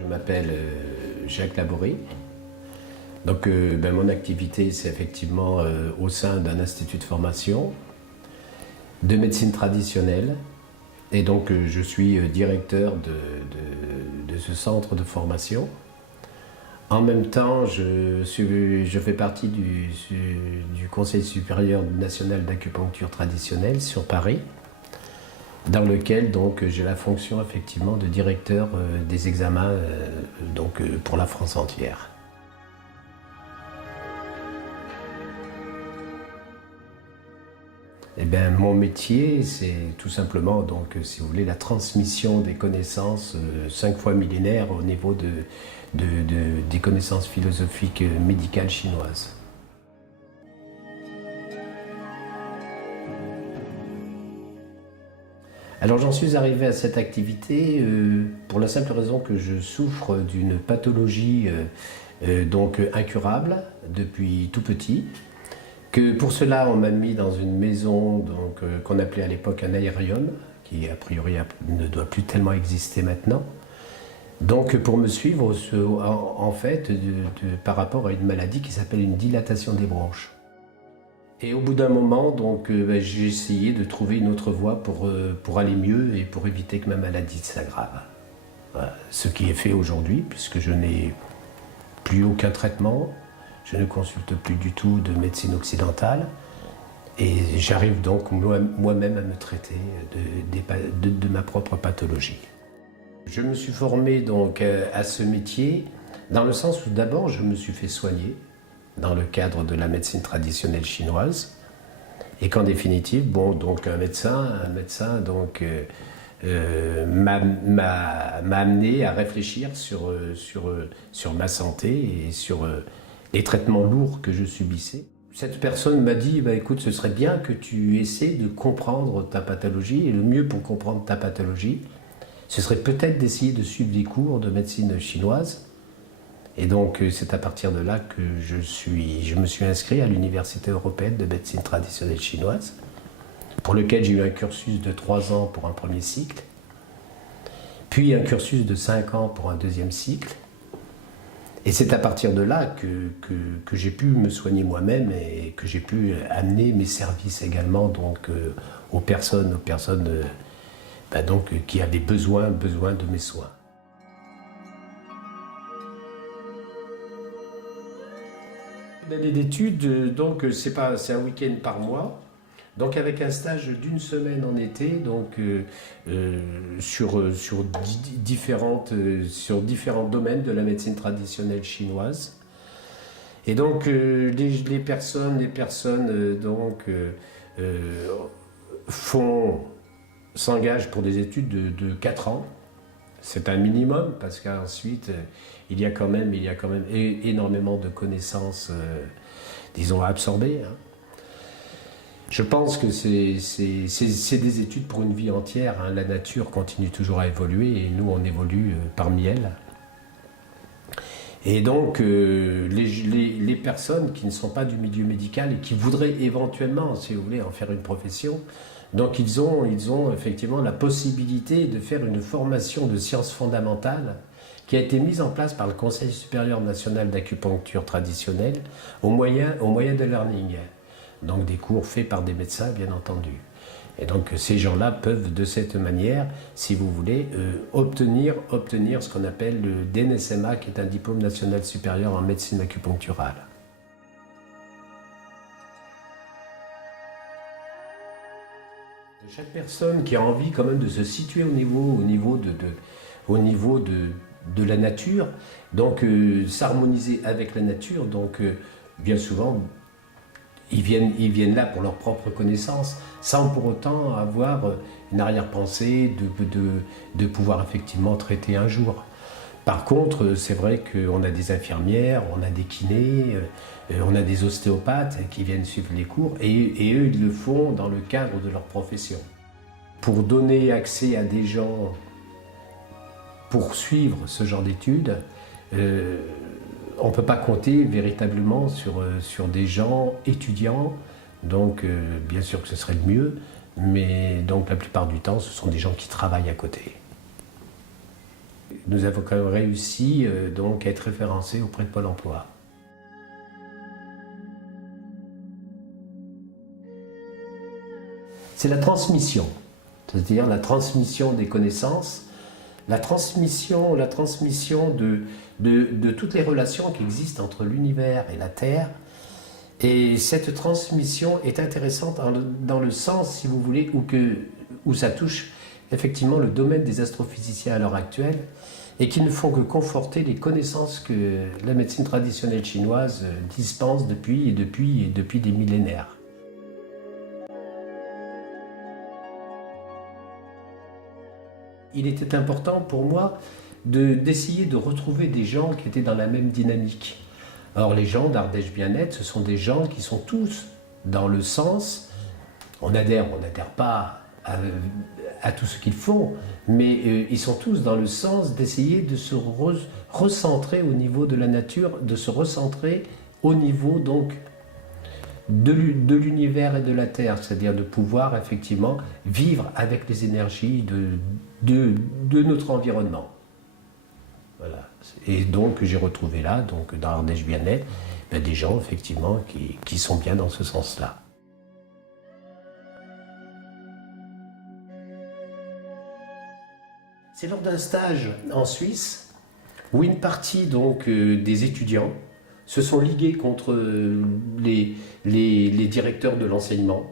Je m'appelle Jacques Laborie. Donc, mon activité, c'est effectivement au sein d'un institut de formation de médecine traditionnelle. Et donc, je suis directeur de ce centre de formation. En même temps, je fais partie du Conseil supérieur national d'acupuncture traditionnelle sur Paris, dans lequel donc j'ai la fonction effectivement de directeur des examens pour la France entière. Eh bien, mon métier, c'est tout simplement, donc, si vous voulez, la transmission des connaissances 5 fois millénaires au niveau des connaissances philosophiques médicales chinoises. Alors j'en suis arrivé à cette activité pour la simple raison que je souffre d'une pathologie incurable depuis tout petit. Que pour cela on m'a mis dans une maison qu'on appelait à l'époque un aérium, qui a priori ne doit plus tellement exister maintenant. Donc pour me suivre en fait par rapport à une maladie qui s'appelle une dilatation des bronches. Et au bout d'un moment, j'ai essayé de trouver une autre voie pour aller mieux et pour éviter que ma maladie s'aggrave. Voilà. Ce qui est fait aujourd'hui, puisque je n'ai plus aucun traitement, je ne consulte plus du tout de médecine occidentale, et j'arrive donc moi-même à me traiter de ma propre pathologie. Je me suis formé donc à ce métier dans le sens où d'abord je me suis fait soigner dans le cadre de la médecine traditionnelle chinoise, et qu'en définitive, un médecin m'a amené à réfléchir sur ma santé et sur les traitements lourds que je subissais. Cette personne m'a dit, écoute, ce serait bien que tu essaies de comprendre ta pathologie, et le mieux pour comprendre ta pathologie, ce serait peut-être d'essayer de suivre des cours de médecine chinoise. Et donc c'est à partir de là que je me suis inscrit à l'Université européenne de médecine traditionnelle chinoise, pour lequel j'ai eu un cursus de 3 ans pour un premier cycle, puis un cursus de 5 ans pour un deuxième cycle. Et c'est à partir de là que j'ai pu me soigner moi-même et que j'ai pu amener mes services également aux personnes qui avaient besoin de mes soins. L'année d'études, c'est un week-end par mois, donc avec un stage d'une semaine en été, sur différents domaines de la médecine traditionnelle chinoise. Et donc les personnes s'engagent pour des études de 4 ans. C'est un minimum, parce qu'ensuite, il y a quand même énormément de connaissances, à absorber. Hein. Je pense que c'est des études pour une vie entière. Hein. La nature continue toujours à évoluer, et nous, on évolue parmi elle. Et donc, les personnes qui ne sont pas du milieu médical et qui voudraient éventuellement, si vous voulez, en faire une profession, donc ils ont effectivement la possibilité de faire une formation de sciences fondamentales qui a été mise en place par le Conseil supérieur national d'acupuncture traditionnelle au moyen de learning. Donc des cours faits par des médecins, bien entendu. Et donc ces gens-là peuvent de cette manière, si vous voulez, obtenir ce qu'on appelle le DNSMA, qui est un diplôme national supérieur en médecine acupuncturale. Chaque personne qui a envie quand même de se situer au niveau de la nature, donc s'harmoniser avec la nature, bien souvent ils viennent là pour leur propre connaissance, sans pour autant avoir une arrière-pensée de pouvoir effectivement traiter un jour. Par contre, c'est vrai qu'on a des infirmières, on a des kinés, on a des ostéopathes qui viennent suivre les cours, et eux, ils le font dans le cadre de leur profession. Pour donner accès à des gens pour suivre ce genre d'études, on ne peut pas compter véritablement sur des gens étudiants, bien sûr que ce serait le mieux, mais donc la plupart du temps, ce sont des gens qui travaillent à côté. Nous avons quand même réussi donc à être référencés auprès de Pôle emploi. C'est la transmission, c'est-à-dire la transmission des connaissances, la transmission de toutes les relations qui existent entre l'univers et la Terre. Et cette transmission est intéressante dans le sens, si vous voulez, où ça touche effectivement le domaine des astrophysiciens à l'heure actuelle et qui ne font que conforter les connaissances que la médecine traditionnelle chinoise dispense depuis des millénaires. Il était important pour moi d'essayer de retrouver des gens qui étaient dans la même dynamique. Or, les gens d'Ardèche Bien-être, ce sont des gens qui sont tous dans le sens, on n'adhère pas à tout ce qu'ils font, mais ils sont tous dans le sens d'essayer de se recentrer au niveau de la nature, de se recentrer au niveau donc de l'univers et de la Terre, c'est-à-dire de pouvoir effectivement vivre avec les énergies de notre environnement. Voilà. Et donc j'ai retrouvé là, donc, dans Ardèche Bien-être, des gens effectivement qui sont bien dans ce sens-là. C'est lors d'un stage en Suisse où une partie donc, des étudiants se sont ligués contre les directeurs de l'enseignement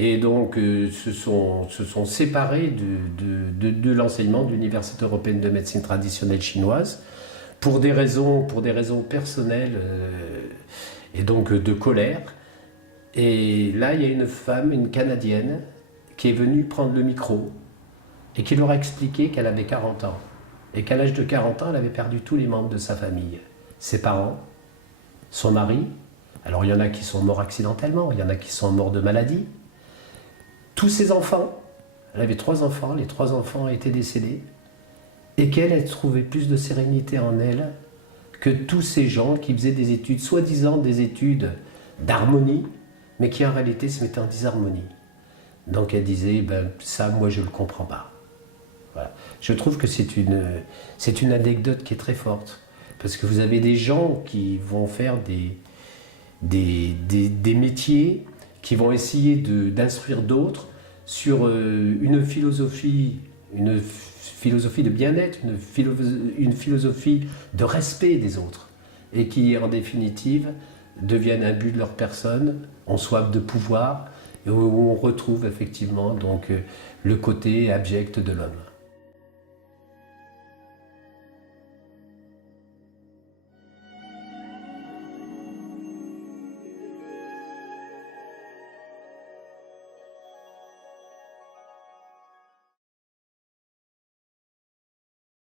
et donc se sont séparés de l'enseignement de l'Université européenne de médecine traditionnelle chinoise pour des raisons personnelles et donc de colère. Et là, il y a une femme, une Canadienne, qui est venue prendre le micro et qui leur a expliqué qu'elle avait 40 ans et qu'à l'âge de 40 ans, elle avait perdu tous les membres de sa famille, ses parents, son mari. Alors il y en a qui sont morts accidentellement, il y en a qui sont morts de maladie. Tous ses enfants, elle avait 3 enfants, les 3 enfants étaient décédés, et qu'elle a trouvé plus de sérénité en elle que tous ces gens qui faisaient des études, soi-disant des études d'harmonie, mais qui en réalité se mettaient en disharmonie. Donc elle disait, ça moi je ne le comprends pas. Voilà. Je trouve que c'est une anecdote qui est très forte, parce que vous avez des gens qui vont faire des métiers, qui vont essayer d'instruire d'autres sur une philosophie de bien-être, une philosophie de respect des autres, et qui en définitive deviennent un but de leur personne, ont soif de pouvoir, et où on retrouve effectivement donc, le côté abject de l'homme.